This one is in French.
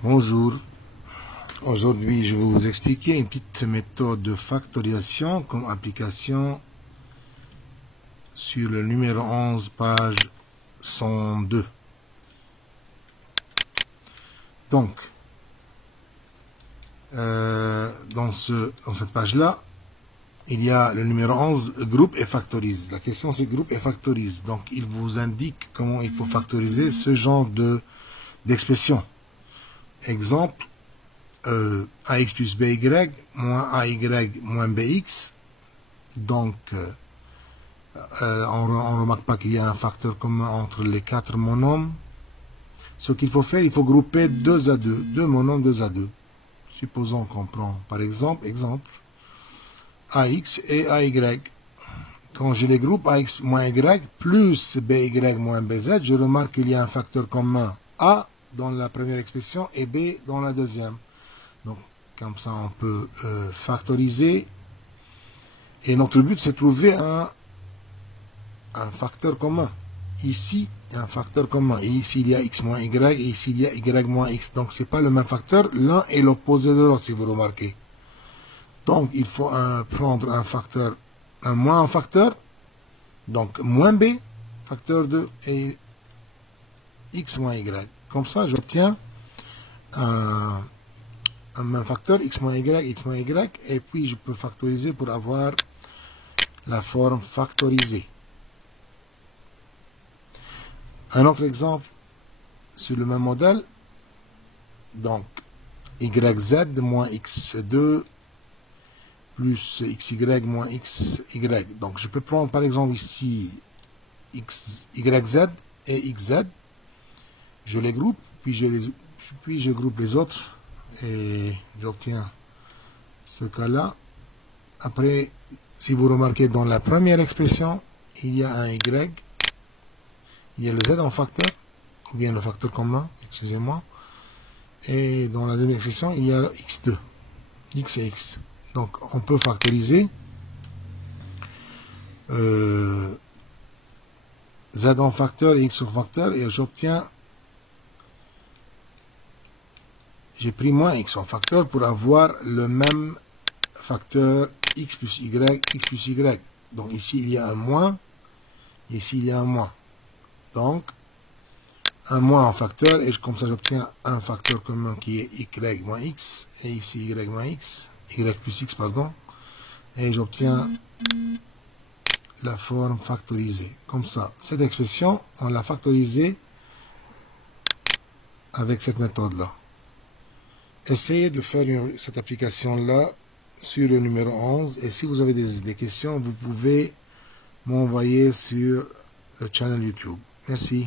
Bonjour, aujourd'hui je vais vous expliquer une petite méthode de factorisation comme application sur le numéro 11, page 102. Donc, dans cette page-là, il y a le numéro 11, groupe et factorise. La question c'est groupe et factorise. Donc, il vous indique comment il faut factoriser ce genre d'expression. Exemple, ax plus by moins ay moins bx. Donc, on ne remarque pas qu'il y a un facteur commun entre les quatre monomes. Ce qu'il faut faire, il faut grouper 2 à 2, deux monomes 2 à 2. Supposons qu'on prend, par exemple, ax et ay. Quand je les groupe, ax moins y plus by moins bz, je remarque qu'il y a un facteur commun a dans la première expression et b dans la deuxième. Donc, comme ça, on peut factoriser. Et notre but, c'est de trouver un facteur commun. Ici, il y a un facteur commun. Et ici, il y a x moins y, et ici, il y a y moins x. Donc, ce n'est pas le même facteur. L'un est l'opposé de l'autre, si vous remarquez. Donc, il faut prendre un facteur, un moins en facteur. Donc, moins b, facteur 2, et x moins y. Comme ça, j'obtiens un même facteur, x moins y, et puis je peux factoriser pour avoir la forme factorisée. Un autre exemple sur le même modèle, donc yz moins x2 plus xy moins xy. Donc je peux prendre par exemple ici yz et xz, je les groupe, puis je groupe les autres et j'obtiens ce cas-là. Après, si vous remarquez dans la première expression, il y a un y, il y a le z en facteur, ou bien le facteur commun, excusez-moi. Et dans la deuxième expression, il y a x2, x et x. Donc, on peut factoriser z en facteur et x en facteur, et j'obtiens, j'ai pris moins x en facteur pour avoir le même facteur x plus y, x plus y. Donc, ici, il y a un moins, ici, il y a un moins. Donc, un moins en facteur, et comme ça j'obtiens un facteur commun qui est y moins x, et ici y moins x, y plus x, pardon, et j'obtiens la forme factorisée. Comme ça, cette expression, on l'a factorisée avec cette méthode-là. Essayez de faire cette application-là sur le numéro 11, et si vous avez des questions, vous pouvez m'envoyer sur le channel YouTube. Merci.